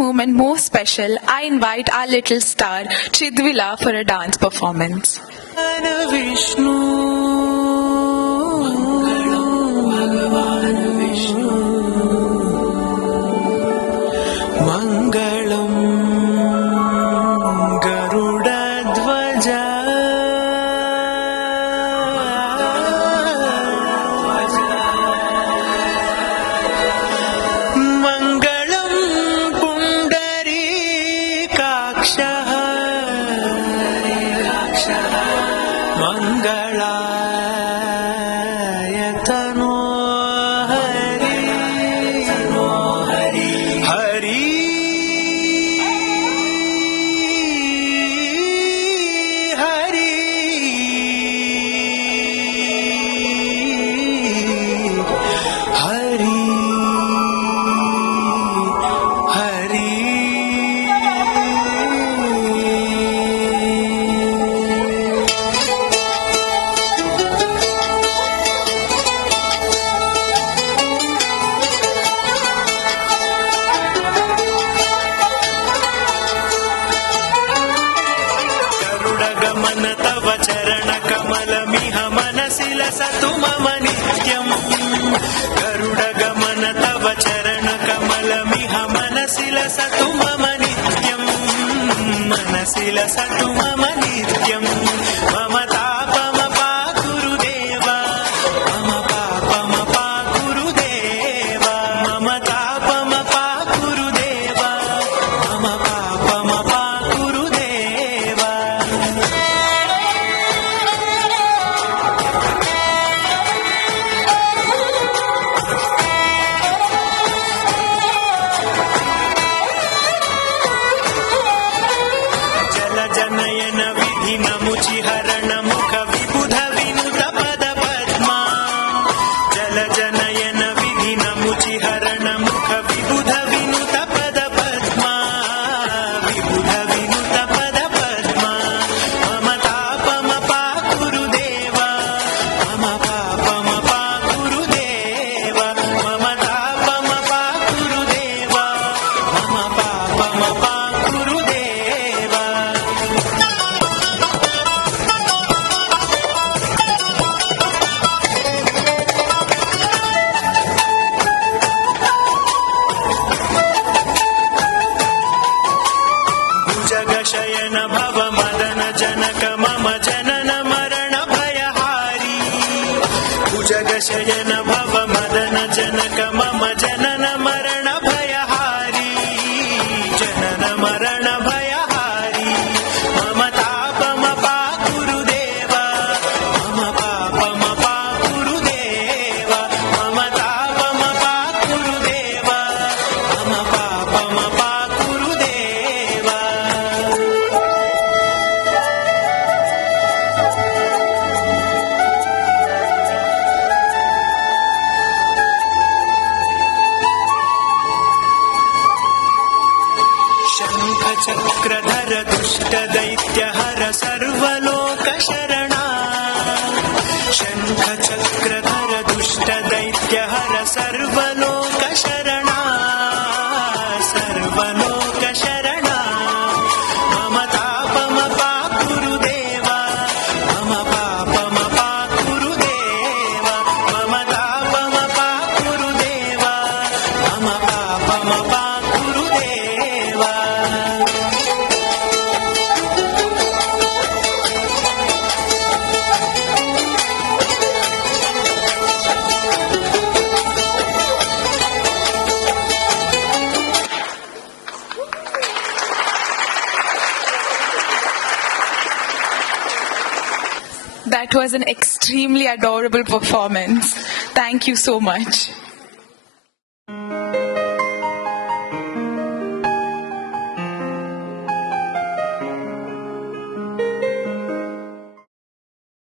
moment more special, I invite our little star, Chidvila, for a dance performance. Vishnu Mangalam Garuda Dvaja Mangalam Pundari Kaksha Mangalayatano Hari Hari Hari Hari Hari गमन तव चरण कमल मिह मनसिल सतु मम नित्यम गरुड गमन तव चरण कमल मिह मनसिल सतु मम नित्यम मनसिल सतु मम नित्यम मम तापम पाकुरुदेव मम पापम पाकुरुदेव मम तापम पाकुरुदेव मम पापम पाकुरुदेव जनयन विधि नमुचि हरण मुख विबुध विनुत पद पद्मा जल जनयन विधि नमुचि हरण मुख विबुध विनुत पद पद्मा विबुध विनुत पद पद्मा मम तापम पाकुरुदेव मम पापम पाकुरुदेव मम तापम पाकुरुदेव मम पापम पाकुरुदेव जगशयन भव मदन जनक मम जनन मरण भयहारी भुजगशयन भव मदन जनक मम जनन मरण भयहारी जनन मरण भयहारी मम तापम पाकुरुदेव मम पापम पाकुरुदेव मम तापम पाकुरुदेव मम पापम पाकुरुदेव शंख चक्रधर दुष्ट दैत्य हर सर्वलोक शरणा शंख चक्रधर दुष्ट दैत्य हर सर्वलोक शरणा सर्वलोक शरणा मम तापम पाकुरुदेव मम पापम पाकुरुदेव मम तापम पाकुरुदेव मम पापम पाकुरुदेव That was an extremely adorable performance. Thank you so much.